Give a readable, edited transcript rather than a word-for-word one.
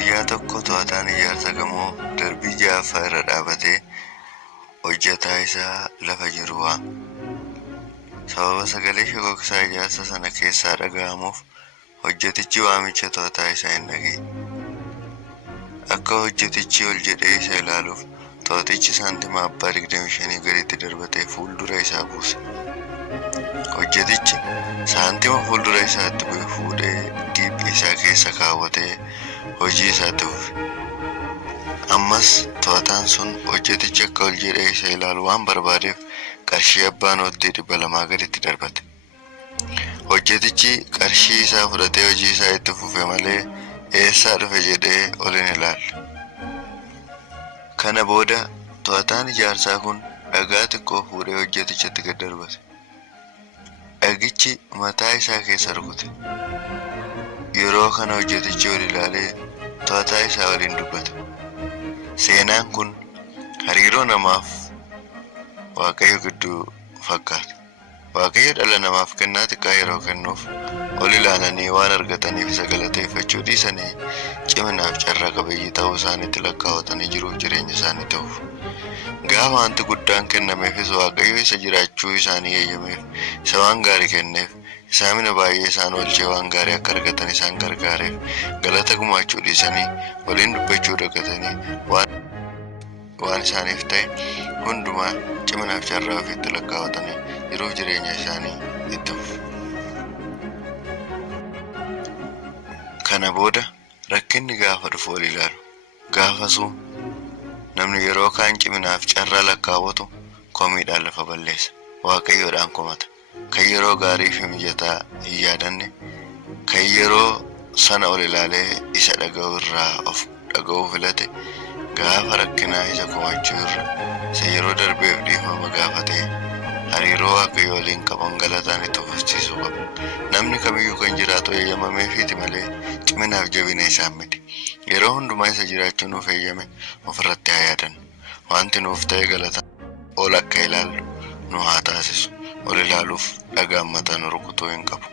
Guyyaa tokko to'ataan ijaarsa gamoo darbii ja'affaa irra dhaabatee hojjetaa isaa lafa jiru waame. Sababa sagalee shokoksaa ijaarsa sana keessaa dhaga'amuuf hojjetichi waamicha to'ataa isaa hin dhageenye. Akka hojjetichi ol jedhee isa ilaaluuf to'atichi saantima abbaa 25 gaditti darbatee fuuldura isaa buuse. Hojjetichi saantima fuuldura isaatti bu'e fuudhee giiphii isaa keessa kaawwatee hojii isaatti fufe. Ammas to'ataan sun hojjetichi akka ol jedhee isa ilaalu waan barbaadeef qarshii abbaa nootii 200 gaditti darbate. Hojjetichi qarshii isaa fudhatee hojii isaa itti fufe malee eessaa dhufe jedhee ol hin ilaalle. Kana booda to'ataan ijaarsaa kun dhagaa xiqqoo fuudhee hojjetichatti gad darbate. Dhagichi mataa isaa keessa rukute. Yeroo kana hojjetichi ol ilaalee to'ataa isaa waliin dubbate. Seenaan kun hariiroo namaaf Waaqayyo gidduu fakkaata. Waaqayyo dhala namaaf kennaa xiqqaa yeroo kennuuf ol ilaalanii waan argataniif isa galateeffachuu dhiisanii ciminaaf carraa qabeeyyii ta'uu isaaniitti lakkaa'atanii jiruuf jireenya isaanii ta'uuf. Gaafa wanti guddaan kennameefis Waaqayyo isa jiraachuu isaanii eeyyameef, isa waan gaarii kenneef, isaamina baay'ee isaan oolchee waan gaarii akka argatan isaan gargaareef galata gumaachuu dhiisanii waliin dubbachuu dagatanii waan isaaniif ta'e hundumaa ciminaaf carraa ofiitti lakkaa'atanii jiruuf jireenya isaanii itti fufu. Kana booda rakkinni gaafa dhufu ol ilaalu. Gaafasuu namni yeroo kaan ciminaaf carraa lakkaawwatu komiidhaan lafa balleessa. Waaqayyoodhaan komata. Kan yeroo gaarii fi mijataa hin yaadanne, kan yeroo sana ol ilaalee isa dhaga'u irraa of dhaga'uu filate, gaafa rakkinaa isa komachuu irra isa yeroo darbeef dhiifama gaafatee hariiroo Waaqayyo waliin qaban galataan itti fufsiisuu qaba. Namni kamiyyuu kan jiraatu eeyyamameefiiti malee ciminaaf jabina isaan miti. Yeroo hundumaa isa jiraachuu nuuf eeyyame ofirratti haa yaadannu. Wanti nuuf ta'e galata ol akka ilaallu nu haa taasisu. Ol ilaaluuf dhagaan mataa nu rukutuu hin qabu.